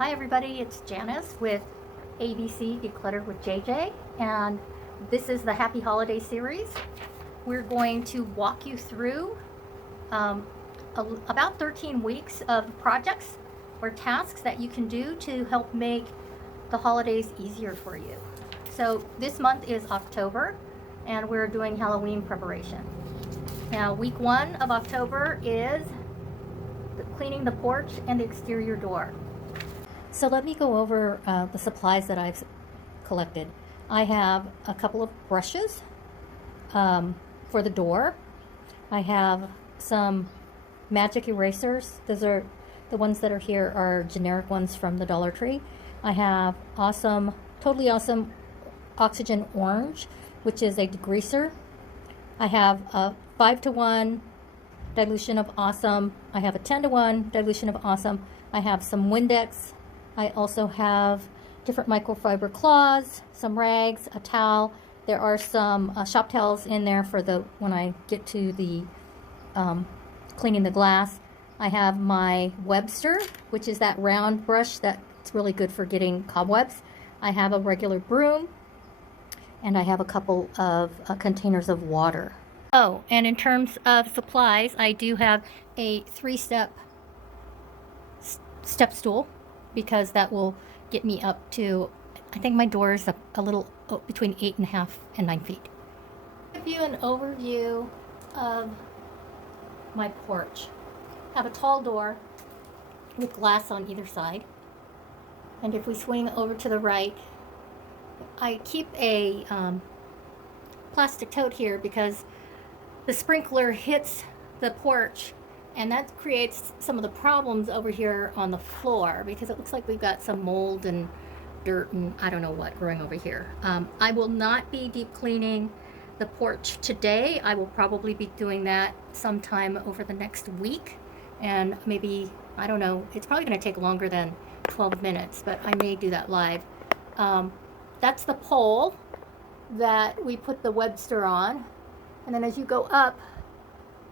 Hi everybody, it's Janice with ABC DEclutter with JJ, and this is the Happy Holiday series. We're going to walk you through about 13 weeks of projects or tasks that you can do to help make the holidays easier for you. So this month is October, and we're doing Halloween preparation. Now, week 1 of October is cleaning the porch and the exterior door. So let me go over the supplies that I've collected. I have a couple of brushes for the door. I have some magic erasers. Those are the ones that are here are generic ones from the Dollar Tree. I have totally awesome Oxygen Orange, which is a degreaser. I have a 5-to-1 dilution of Awesome. I have a 10-to-1 dilution of Awesome. I have some Windex. I also have different microfiber cloths, some rags, a towel. There are some shop towels in there for when I get to the cleaning the glass. I have my Webster, which is that round brush that's really good for getting cobwebs. I have a regular broom, and I have a couple of containers of water. Oh, and in terms of supplies, I do have a 3-step step stool, because that will get me up to, I think my door is a little between 8.5 and 9 feet. I'll give you an overview of my porch. I have a tall door with glass on either side. And if we swing over to the right, I keep a plastic tote here because the sprinkler hits the porch, and that creates some of the problems over here on the floor because it looks like we've got some mold and dirt and I don't know what growing over here. I will not be deep cleaning the porch today. I will probably be doing that sometime over the next week, and maybe, I don't know, it's probably going to take longer than 12 minutes, but I may do that live. That's the pole that we put the Webster on, and then as you go up,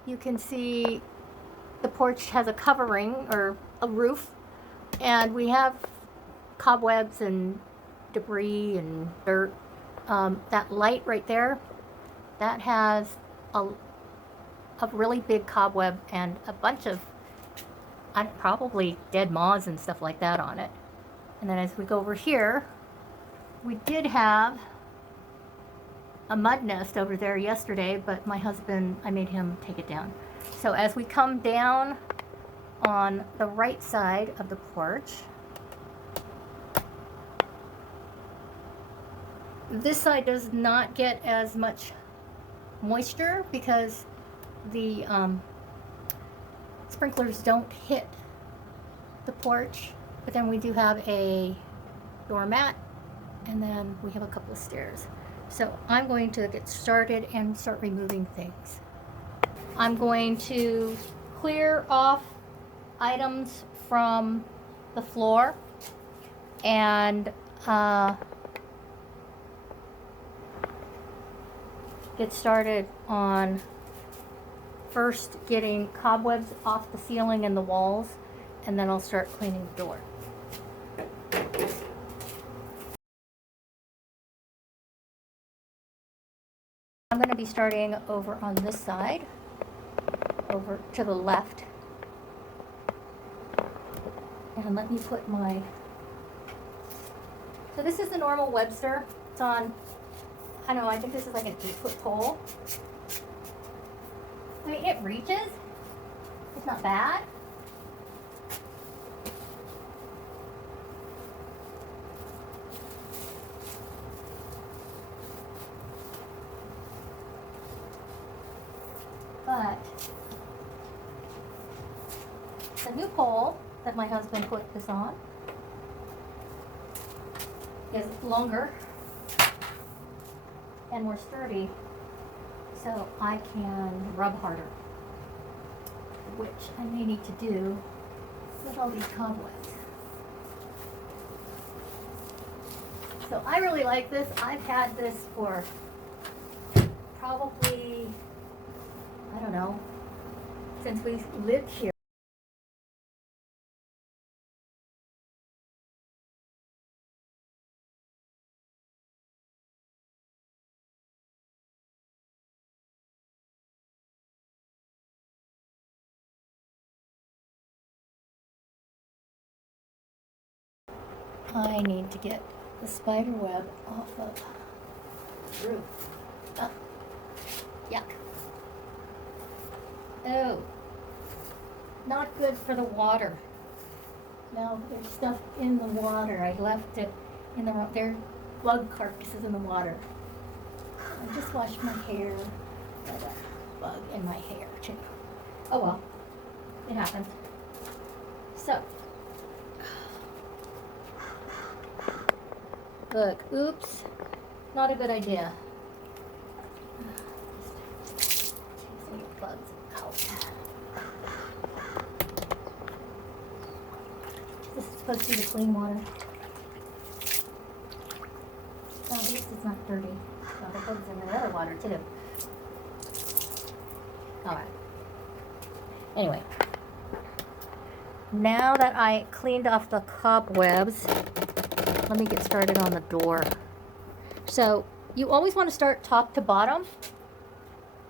you can see the porch has a covering or a roof, and we have cobwebs and debris and dirt. That light right there, that has a really big cobweb and a bunch of probably dead moths and stuff like that on it. And then as we go over here, we did have a mud nest over there yesterday, but my husband, I made him take it down. So as we come down on the right side of the porch, this side does not get as much moisture because the sprinklers don't hit the porch, but then we do have a doormat, and then we have a couple of stairs. So I'm going to get started and start removing things. I'm going to clear off items from the floor and get started on first getting cobwebs off the ceiling and the walls, and then I'll start cleaning the door. I'm going to be starting over on this side, over to the left. And let me put so this is the normal Webster. It's on, I don't know, I think this is like an 8-foot pole. I mean, it reaches. It's not bad. But the new pole that my husband put this on is longer and more sturdy, so I can rub harder, which I may need to do with all these cobwebs. So I really like this. I've had this for probably, I don't know, since we lived here. I need to get the spider web off of the roof. Oh, yuck. Oh, not good for the water. Now there's stuff in the water. I left it in the wrong, there are bug carcasses in the water. I just washed my hair. Got a bug in my hair too. Oh well, it happens. So, look, oops, not a good idea. Just chasing the bugs out. This is supposed to be the clean water. Well, at least it's not dirty. Well, the bugs in the other water too. Alright. Anyway. Now that I cleaned off the cobwebs, let me get started on the door. So, you always want to start top to bottom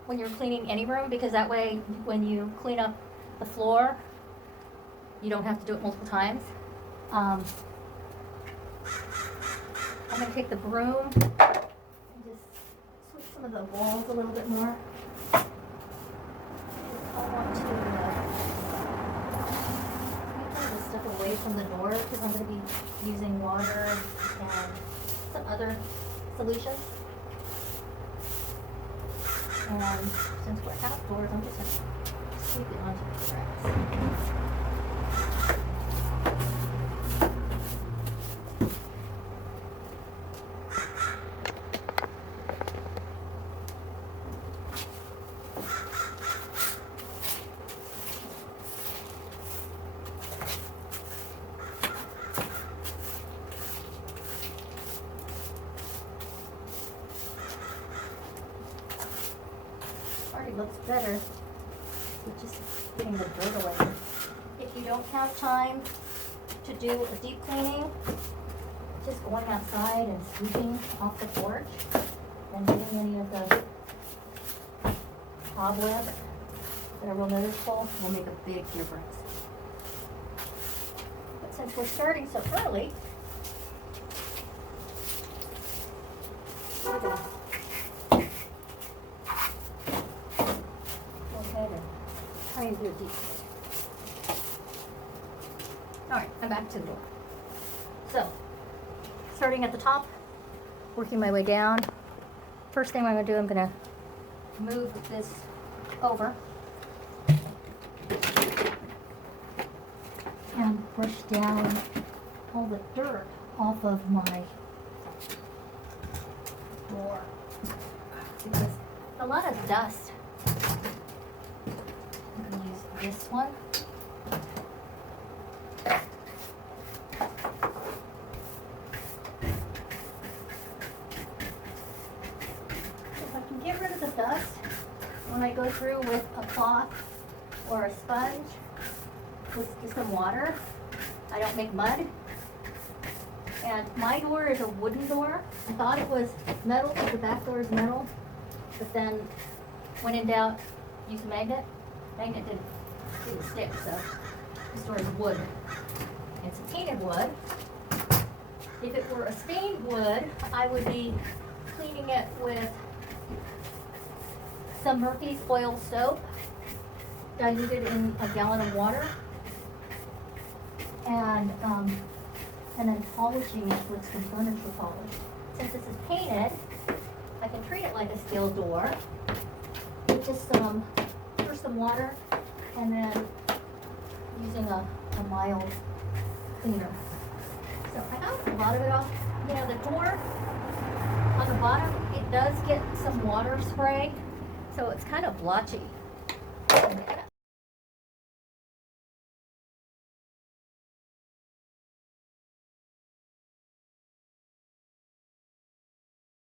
when you're cleaning any room, because that way when you clean up the floor, you don't have to do it multiple times. I'm going to take the broom and just sweep some of the walls a little bit more. I want to move the stuff away from the door because I'm going to be using water and some other solutions. And since we're outdoors, I'm just going to sweep it onto the grass. Looks better. We're just getting the dirt away. If you don't have time to do a deep cleaning, just going outside and sweeping off the porch and getting any of the cobweb that are real noticeable will make a big difference. But since we're starting so early, we're going to try and do a deep clean. Alright, I'm back to the door. So, starting at the top, working my way down. First thing I'm going to do, I'm going to move this over and brush down all the dirt off of my door. Because a lot of dust. I'm going to use this one. If I can get rid of the dust when I go through with a cloth or a sponge with just some water, I don't make mud. And my door is a wooden door. I thought it was metal because the back door is metal, but then when in doubt, use a magnet. Magnet didn't stick, so this door is wood. It's a painted wood. If it were a stained wood, I would be cleaning it with some Murphy's oil soap diluted in a gallon of water, and then polishing it with some furniture polish. Since this is painted, I can treat it like a steel door with just some water and then using a mild cleaner. So I got a lot of it off. You know, the door on the bottom, it does get some water spray, so it's kind of blotchy.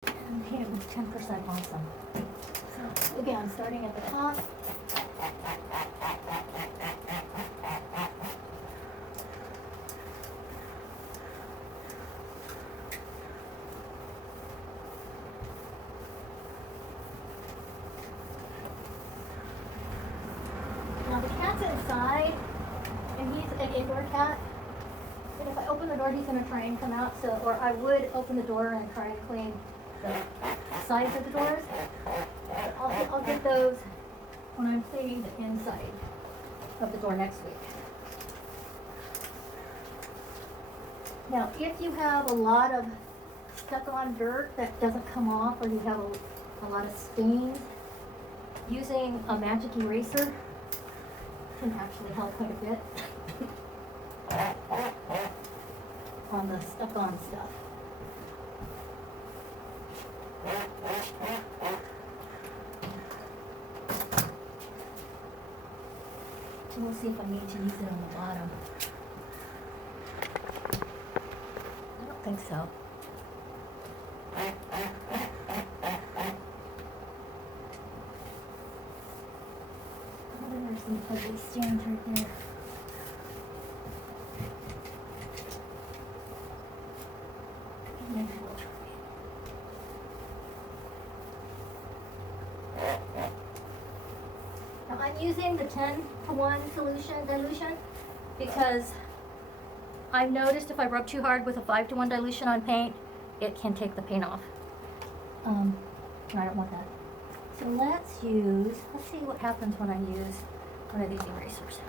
And painted with 10% awesome. So again, starting at the top. Now the cat's inside, and he's an indoor cat. And if I open the door, he's gonna try and come out. So, or I would open the door and try and clean the sides of the doors. But I'll get those when I'm cleaning the inside of the door next week. Now, if you have a lot of stuck-on dirt that doesn't come off, or you have a lot of stains, using a magic eraser can actually help quite a bit on the stuck-on stuff. So we'll see if I need to use it on the bottom. I don't think so. There's some ugly stands right there. Maybe we'll try it. Now I'm using the 10-to-1 dilution because I've noticed if I rub too hard with a 5-to-1 dilution on paint, it can take the paint off. And I don't want that. So let's see what happens when I use one of these erasers.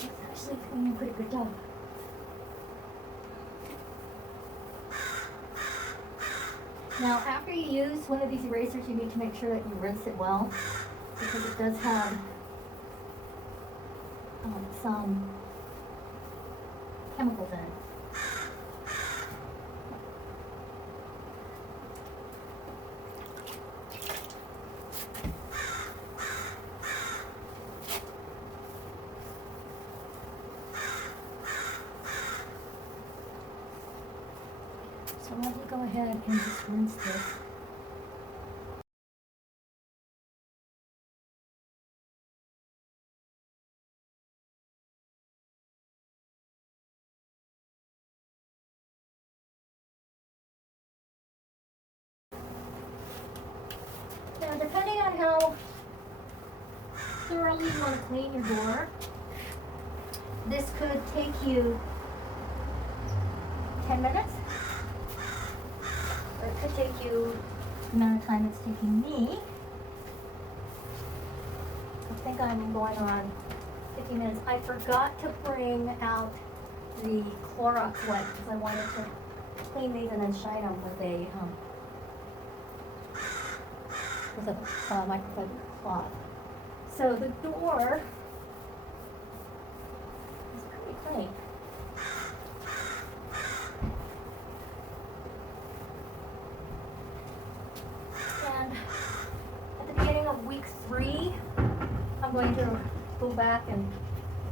It's actually doing a pretty good job. Now, after you use one of these erasers, you need to make sure that you rinse it well, because it does have some chemicals in it. So let me go ahead and just rinse this. Now, depending on how thoroughly you want to clean your door, this could take you 10 minutes. Or it could take you the amount of time it's taking me. I think I'm going on 50 minutes. I forgot to bring out the Clorox wipe because I wanted to clean these and then shine them with a microfiber cloth. So the door is pretty clean. And at the beginning of week 3, I'm going to go back and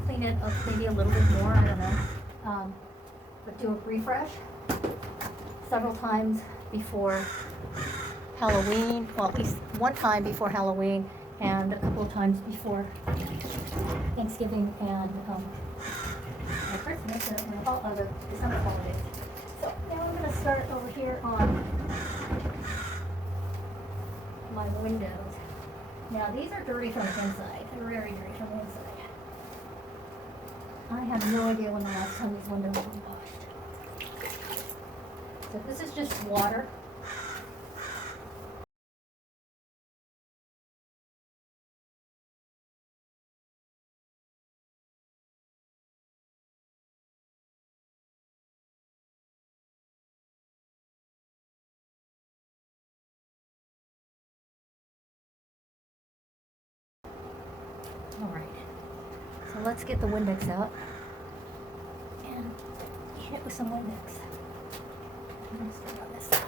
clean it up maybe a little bit more, I don't know, but do a refresh several times before Halloween, well, at least one time before Halloween and a couple of times before Thanksgiving and Christmas and all other December holidays. So now I'm going to start over here on my windows. Now these are dirty from the inside. They're very dirty from the inside. I have no idea when the last time these windows were washed. So this is just water. All right, so let's get the Windex out and hit it with some Windex. I'm going to start on this side.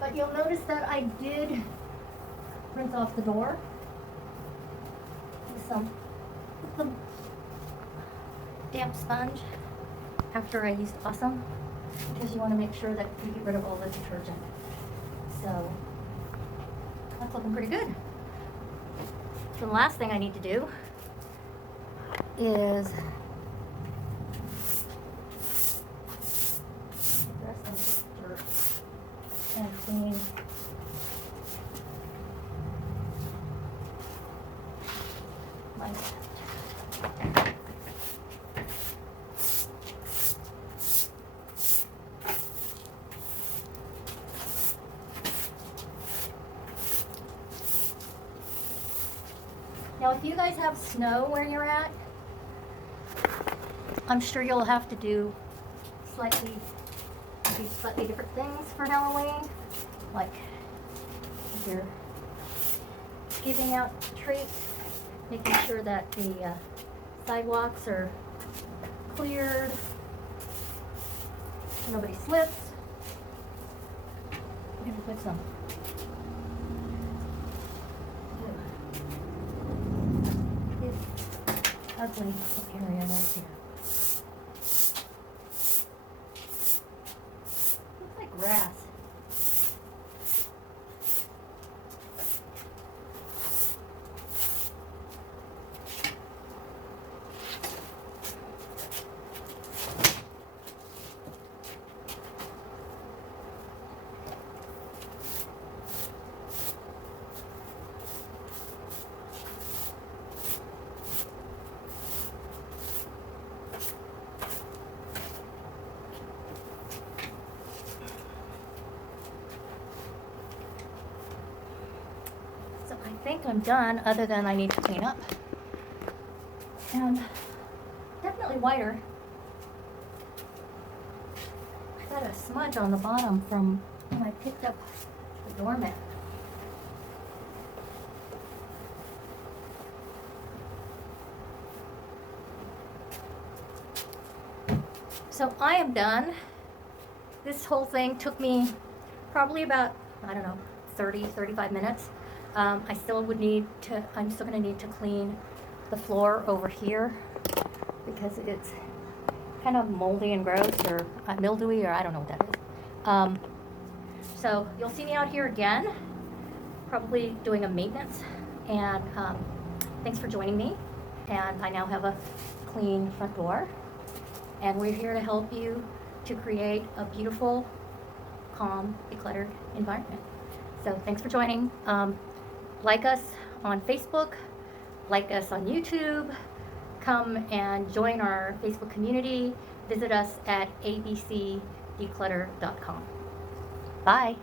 But you'll notice that I did rinse off the door with some damp sponge after I used Awesome, because you want to make sure that you get rid of all the detergent. So that's looking pretty good. So the last thing I need to do is rest of this dirt and clean my nest. Now, if you guys have snow where you're at, I'm sure you'll have to do slightly different things for Halloween. Like if you're giving out treats, making sure that the sidewalks are cleared, nobody slips. Maybe put some ugly area right here. Looks like grass. I think I'm done, other than I need to clean up. And definitely whiter. I got a smudge on the bottom from when I picked up the doormat. So I am done. This whole thing took me probably about, I don't know, 35 minutes. I'm still gonna need to clean the floor over here because it's kind of moldy and gross, or mildewy, or I don't know what that is. So you'll see me out here again, probably doing a maintenance. And thanks for joining me. And I now have a clean front door. And we're here to help you to create a beautiful, calm, decluttered environment. So thanks for joining. Like us on Facebook, like us on YouTube, come and join our Facebook community, visit us at abcdeclutter.com. Bye.